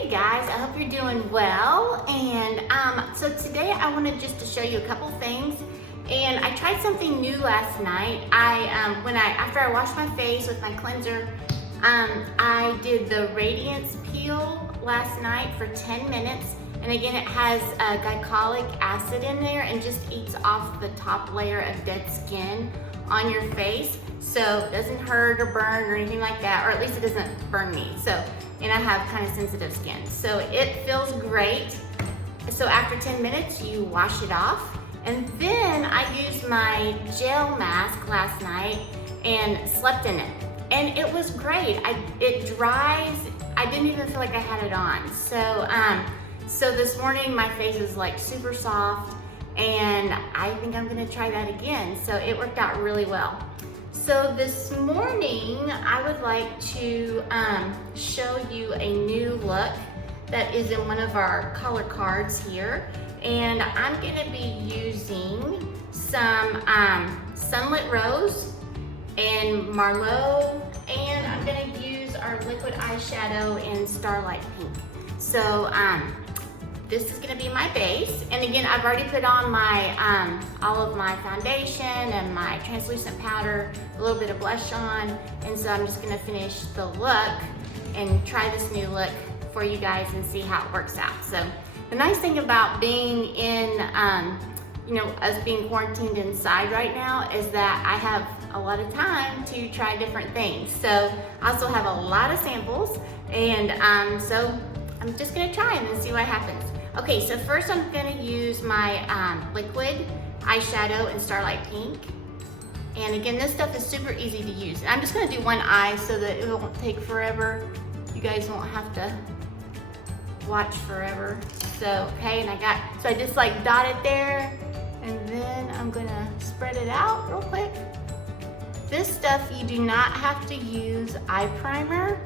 Hey guys, I hope you're doing well. And so today I wanted just to show you a couple things. And I tried something new last night. After I washed my face with my cleanser, I did the Radiance Peel last night for 10 minutes. And again, it has glycolic acid in there and just eats off the top layer of dead skin on your face. So it doesn't hurt or burn or anything like that, or at least it doesn't burn me. And I have kind of sensitive skin. So it feels great. So after 10 minutes, you wash it off. And then I used my gel mask last night and slept in it. And it was great. It dries. I didn't even feel like I had it on. So this morning my face is like super soft, and I think I'm gonna try that again. So it worked out really well. So this morning I would like to show you a new look that is in one of our color cards here. And I'm gonna be using some Sunlit Rose and Merlot, and I'm gonna use our liquid eyeshadow in Starlight Pink. So this is gonna be my base. And again, I've already put on my all of my foundation and my translucent powder, a little bit of blush on. And so I'm just gonna finish the look and try this new look for you guys and see how it works out. So the nice thing about being in, us being quarantined inside right now is that I have a lot of time to try different things. So I also have a lot of samples, and so I'm just gonna try them and see what happens. Okay, so first I'm gonna use my liquid eyeshadow in Starlight Pink. And again, this stuff is super easy to use. I'm just gonna do one eye so that it won't take forever. You guys won't have to watch forever. So, okay, and I just like dot it there, and then I'm gonna spread it out real quick. This stuff, you do not have to use eye primer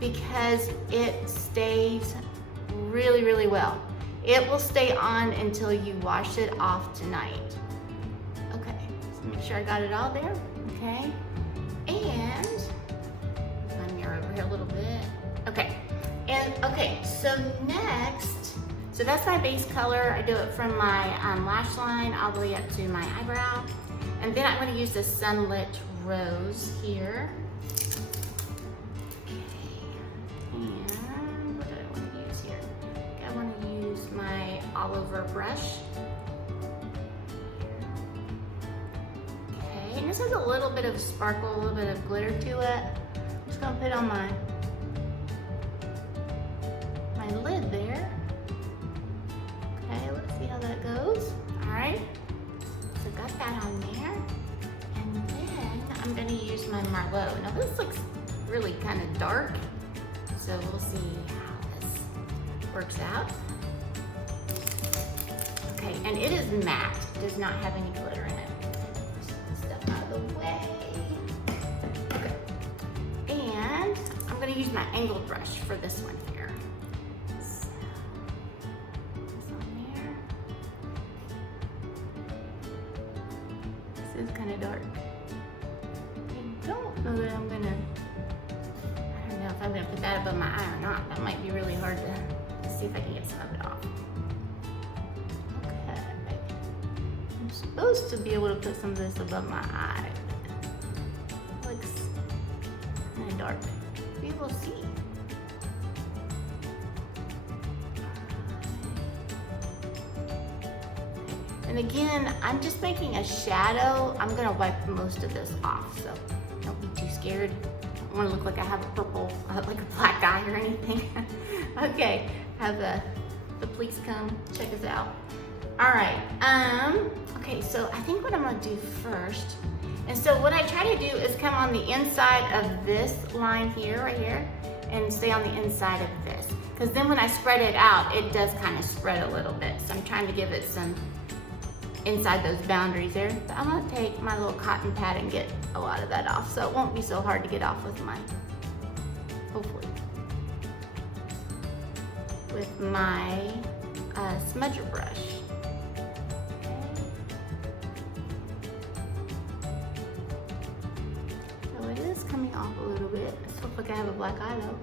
because it stays really, really well. It will stay on until you wash it off tonight. Okay, so make sure I got it all there, okay? And, move my mirror over here a little bit. Okay, and okay, so next, so that's my base color. I do it from my lash line all the way up to my eyebrow. And then I'm gonna use the Sunlit Rose here. All over brush. Okay, and this has a little bit of sparkle, a little bit of glitter to it. I'm just gonna put on my lid there. Okay, let's see how that goes. All right, so got that on there. And then I'm gonna use my Merlot. Now this looks really kind of dark, so we'll see how this works out. Okay, and it is matte. It does not have any glitter in it. Just get this stuff out of the way. Okay, and I'm gonna use my angled brush for this one here. So, this on there. This is kind of dark. I don't know that I don't know if I'm gonna put that above my eye or not. That might be really hard to see if I can get some of it off. I'm supposed to be able to put some of this above my eye. It looks kind of dark. We will see. And again, I'm just making a shadow. I'm gonna wipe most of this off, so don't be too scared. I don't wanna look like I have a purple, like a black eye or anything. Okay, have the police come check us out. All right, okay, so I think what I'm gonna do first, and so what I try to do is come on the inside of this line here, right here, and stay on the inside of this. Because then when I spread it out, it does kind of spread a little bit. So I'm trying to give it some inside those boundaries there. But I'm gonna take my little cotton pad and get a lot of that off, so it won't be so hard to get off with hopefully, with my smudger brush. Coming off a little bit. I still look like I have a black eye though.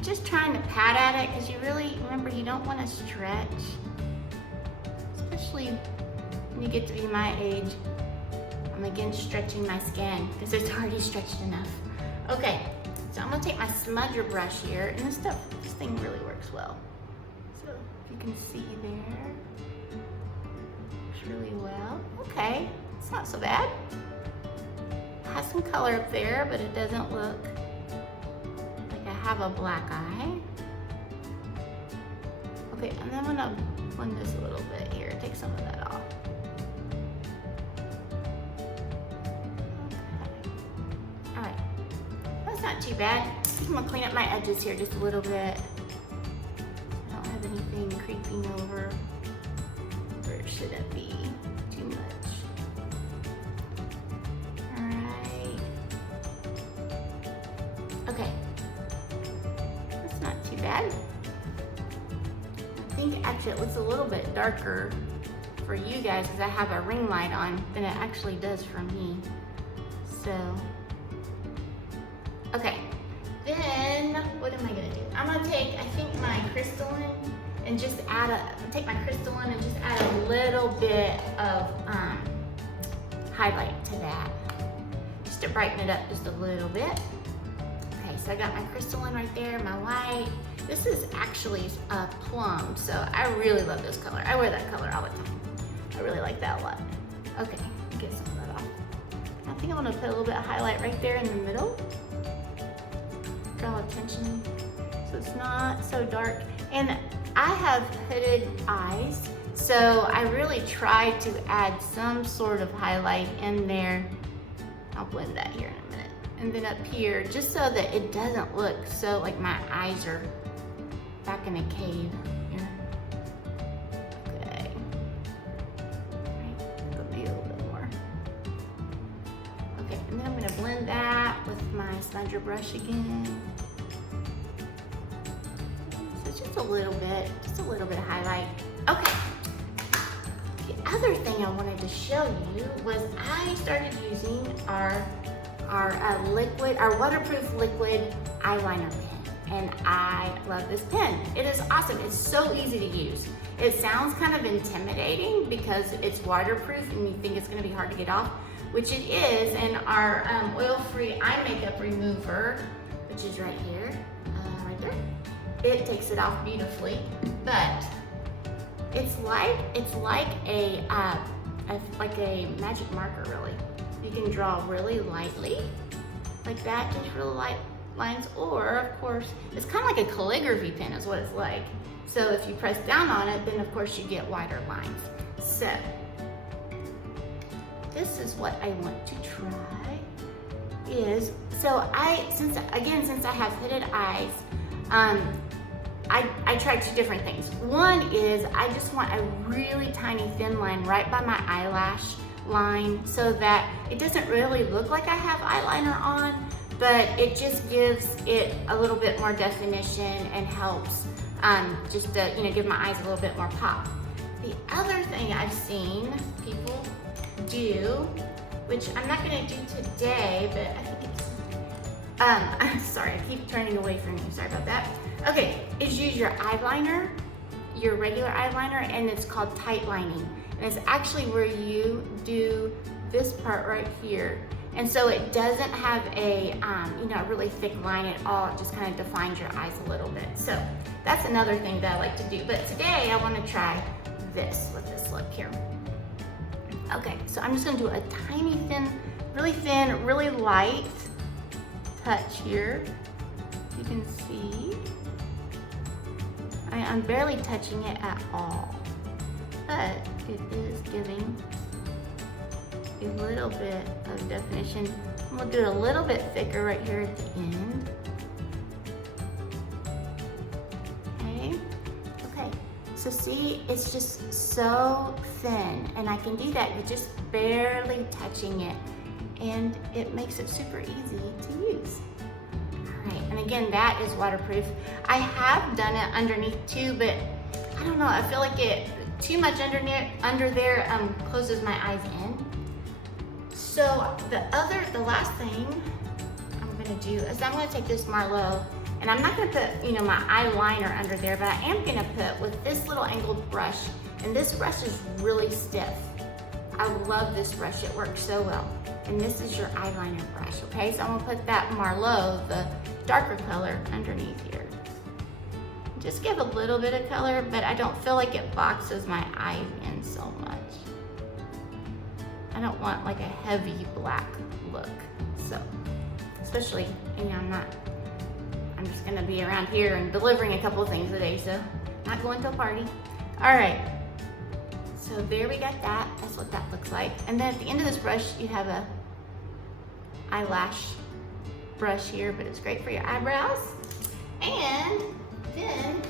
I'm just trying to pat at it because you really, remember, you don't want to stretch. Especially when you get to be my age. I'm again stretching my skin because it's already stretched enough. Okay, so I'm gonna take my smudger brush here, and this thing really works well. So if you can see there, works really well. Okay, it's not so bad. It has some color up there, but it doesn't look like I have a black eye. Okay, and then I'm gonna blend this a little bit here, take some of that off. Okay, all right, that's not too bad. I'm gonna clean up my edges here just a little bit. I don't have anything creeping over where it shouldn't be too much. All right. Okay, that's not too bad. I think actually it looks a little bit darker for you guys because I have a ring light on than it actually does for me. So, okay. Then, what am I gonna do? I'm gonna take, I think, my crystalline and just add a little bit of highlight to that, just to brighten it up just a little bit. Okay, so I got my crystalline right there, my white. This is actually plum, so I really love this color. I wear that color all the time. I really like that a lot. Okay, get some of that off. I think I'm gonna put a little bit of highlight right there in the middle. Draw attention so it's not so dark. And I have hooded eyes, so I really try to add some sort of highlight in there. I'll blend that here in a minute. And then up here, just so that it doesn't look so like my eyes are back in a cave here. Okay. Right, maybe a little bit more. Okay, and then I'm gonna blend that with my smudger brush again. So just a little bit of highlight. Okay. The other thing I wanted to show you was I started using our waterproof liquid eyeliner pen. And I love this pen. It is awesome. It's so easy to use. It sounds kind of intimidating because it's waterproof and you think it's gonna be hard to get off, which it is. And our oil-free eye makeup remover, which is right here, right there, it takes it off beautifully. But it's like a magic marker, really. You can draw really lightly, like that, just really light lines, or of course, it's kind of like a calligraphy pen is what it's like. So if you press down on it, then of course you get wider lines. So this is what I want to try is, since I have hooded eyes, I tried two different things. One is I just want a really tiny thin line right by my eyelash line so that it doesn't really look like I have eyeliner on, but it just gives it a little bit more definition and helps just to give my eyes a little bit more pop. The other thing I've seen people do, which I'm not gonna do today, but I think it's, I'm sorry, I keep turning away from you, sorry about that. Okay, is use your eyeliner, your regular eyeliner, and it's called tight lining. And it's actually where you do this part right here. And so it doesn't have a really thick line at all. It just kind of defines your eyes a little bit. So that's another thing that I like to do. But today I want to try this with this look here. Okay, so I'm just gonna do a tiny thin, really light touch here. You can see, I'm barely touching it at all, but it is giving a little bit of definition. I'm gonna do it a little bit thicker right here at the end. Okay, so see, it's just so thin, and I can do that with just barely touching it, and it makes it super easy to use. All right, and again, that is waterproof. I have done it underneath too, but I don't know, I feel like too much under there closes my eyes in. So the last thing I'm gonna do is I'm gonna take this Merlot And I'm not gonna put, you know, my eyeliner under there, but I am gonna put with this little angled brush, and this brush is really stiff. I love this brush, it works so well. And this is your eyeliner brush, okay? So I'm gonna put that Merlot, the darker color, underneath here. Just give a little bit of color, but I don't feel like it boxes my eyes in so much. I don't want like a heavy black look. So, especially, you know, I'm just gonna be around here and delivering a couple of things a day, so not going to a party. All right, so there we got that. That's what that looks like. And then at the end of this brush, you have a eyelash brush here, but it's great for your eyebrows. And then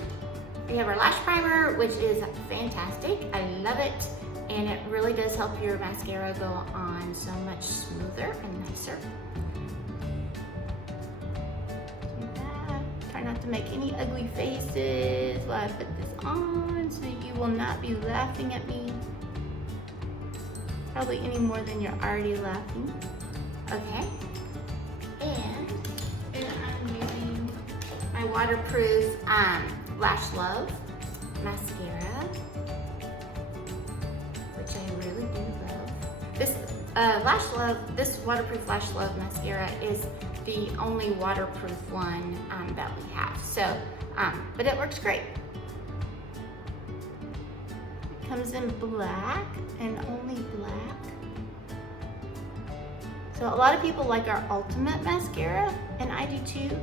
we have our lash primer, which is fantastic. I love it. And it really does help your mascara go on so much smoother and nicer. Try not to make any ugly faces while I put this on, so you will not be laughing at me. Probably any more than you're already laughing. Okay. And then I'm using my waterproof Lash Love mascara, which I really do love. This this waterproof Lash Love mascara is the only waterproof one that we have. So, but it works great. It comes in black and only black. So a lot of people like our Ultimate mascara, and I do too,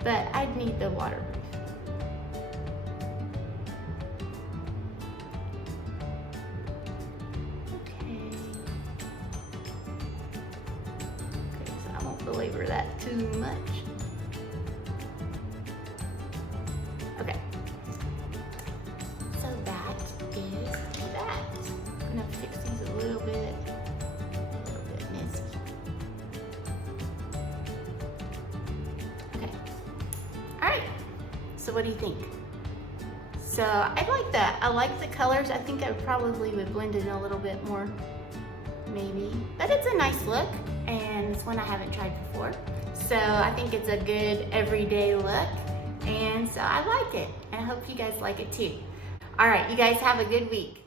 but I'd need the waterproof. Belabor that too much. Okay. So that is that. I'm gonna fix these a little bit messy. Okay. All right. So what do you think? So I like that. I like the colors. I think I probably would blend in a little bit more, maybe. But it's a nice look. And it's one I haven't tried before. So I think it's a good everyday look. And so I like it. And I hope you guys like it too. All right, you guys have a good week.